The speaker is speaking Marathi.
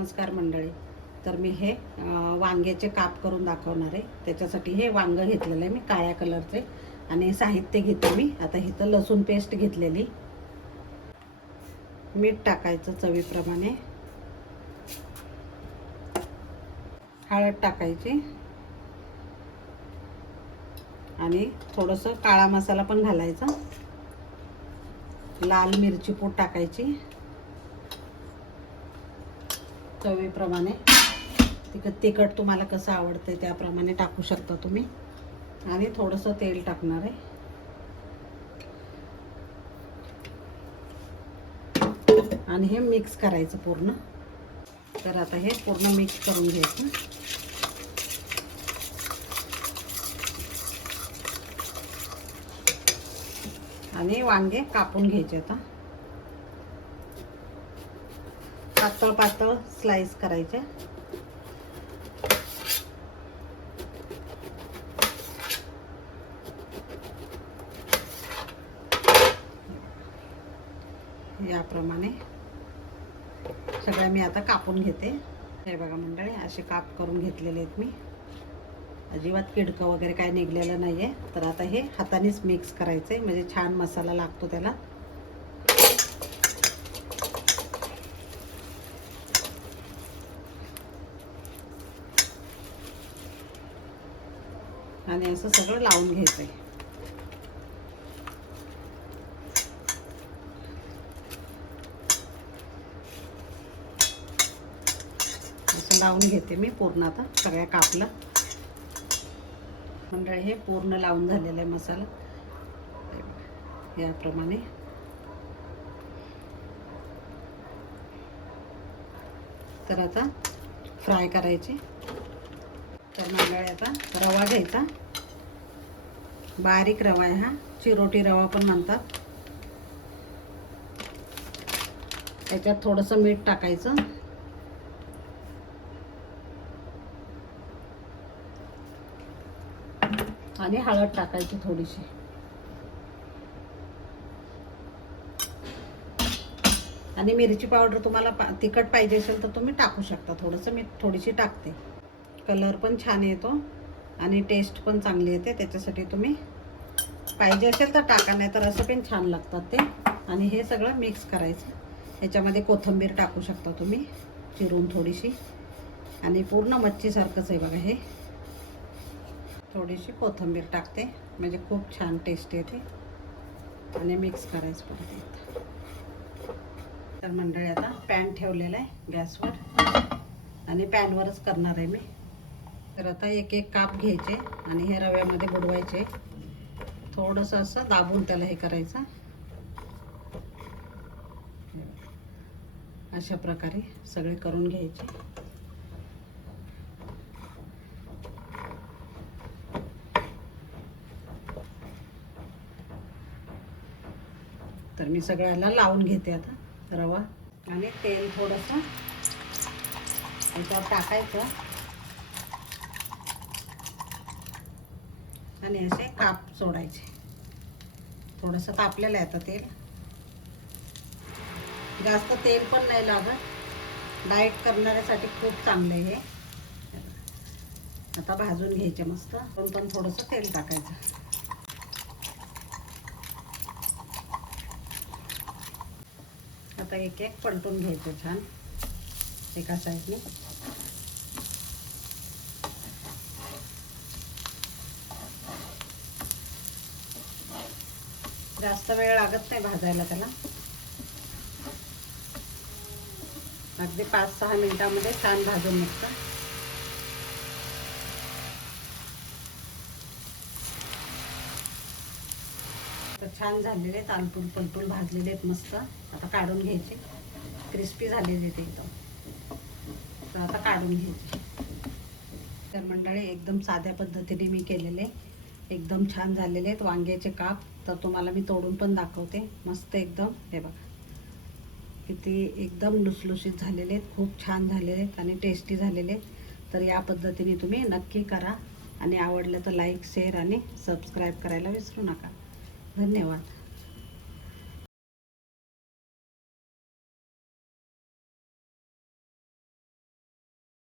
नमस्कार मंडळी. तर मी हे वांग्याचे काप करून दाखवणार आहे. त्याच्यासाठी हे वांग घेतलेलं आहे मी काळ्या कलरचे आणि साहित्य घेते मी. आता इथं लसूण पेस्ट घेतलेली, मीठ टाकायचं चवीप्रमाणे, हळद टाकायची आणि थोडंसं काळा मसाला पण घालायचा, लाल मिरची पूड टाकायची चवीप्रमाणे. तिखट तुम्हाला कसं आवडतंय त्याप्रमाणे टाकू शकता तुम्ही. आणि थोडंसं तेल टाकणार आहे आणि हे मिक्स करायचं पूर्ण. तर आता हे पूर्ण मिक्स करून घ्यायचं आणि वांगे कापून घ्यायचे. आता पातळ पातळ स्लाइस करायचे. याप्रमाणे सगळ्या मी आता कापून घेते. हे बघा मंडळी, असे काप करून घेतलेले आहेत मी. अजिबात किडकं वगैरे काय निघलेलं नाही आहे. तर आता हे हातानेच मिक्स करायचं आहे, म्हणजे छान मसाला लागतो त्याला. आणि असं सगळं लावून घ्यायचं आहे. असं लावून घेते मी पूर्ण. आता सगळ्या कापला मंडळी, हे पूर्ण लावून झालेला आहे मसाला याप्रमाणे. तर आता फ्राय करायचे. तर मंडळी आता रवा घ्यायचा, बारीक रवा आहे हा, चिरोटी रवा पण म्हणतात. त्याच्यात थोडंसं मीठ टाकायचं आणि हळद टाकायची थोडीशी. आणि मिरची पावडर तुम्हाला तिखट पाहिजे असेल तर तुम्ही टाकू शकता. थोडंसं मी थोडीशी टाकते. कलर पण छान येतो आणि टेस्ट पण चांगली येते. त्याच्यासाठी तुम्ही पाहिजे असेल तर टाका, नाही तर असं पण छान लागतात ते. आणि हे सगळं मिक्स करायचं. ह्याच्यामध्ये कोथिंबीर टाकू शकता तुम्ही चिरून थोडीशी. आणि पूर्ण मच्छीसारखंच आहे बघा हे. थोडीशी कोथिंबीर टाकते म्हणजे खूप छान टेस्ट येते. आणि मिक्स करायचं परत. तर मंडळी आता पॅन ठेवलेला आहे गॅसवर आणि पॅनवरच करणार आहे मी. तर आता एक एक काप घ्यायचे आणि हे रव्यामध्ये बुडवायचे. थोडंसं असं दाबून त्याला हे करायचं. अशा प्रकारे सगळे करून घ्यायचे. तर मी सगळ्याला लावून घेते आता रवा. आणि तेल थोडंसं याच्यावर टाकायचं आणि असे काप सोडायचे. थोडंसं तापलेलं आहे आता तेल. जास्त तेल पण नाही लागत. डाएट करणाऱ्यासाठी खूप चांगलं आहे हे. आता भाजून घ्यायचे मस्त. पण थोडंसं तेल टाकायचं. आता एक एक पलटून घ्यायचं छान एका साईडने. जास्त वेळ लागत नाही भाजायला त्याला. अगदी 5-6 मिनिटांमध्ये छान भाजून निघतं. तर छान झालेले आहेत, आलटून पलटून भाजलेले आहेत मस्त. आता काढून घ्यायचे. क्रिस्पी झालेले आहेत एकदम. तर आता काढून घ्यायचे. तर मंडळी एकदम साध्या पद्धतीने मी केलेले, एकदम छान झालेले आहेत वांग्याचे काप. तर तुम्हाला मी तोडून पण दाखवते. मस्त एकदम. हे बघा किती एकदम लुसलुशीत झालेले आहेत, खूप छान झालेले आहेत आणि टेस्टी झालेले आहेत. तर या पद्धतीने तुम्ही नक्की करा आणि आवडलं तर लाईक, शेअर आणि सबस्क्राईब करायला विसरू नका. धन्यवाद.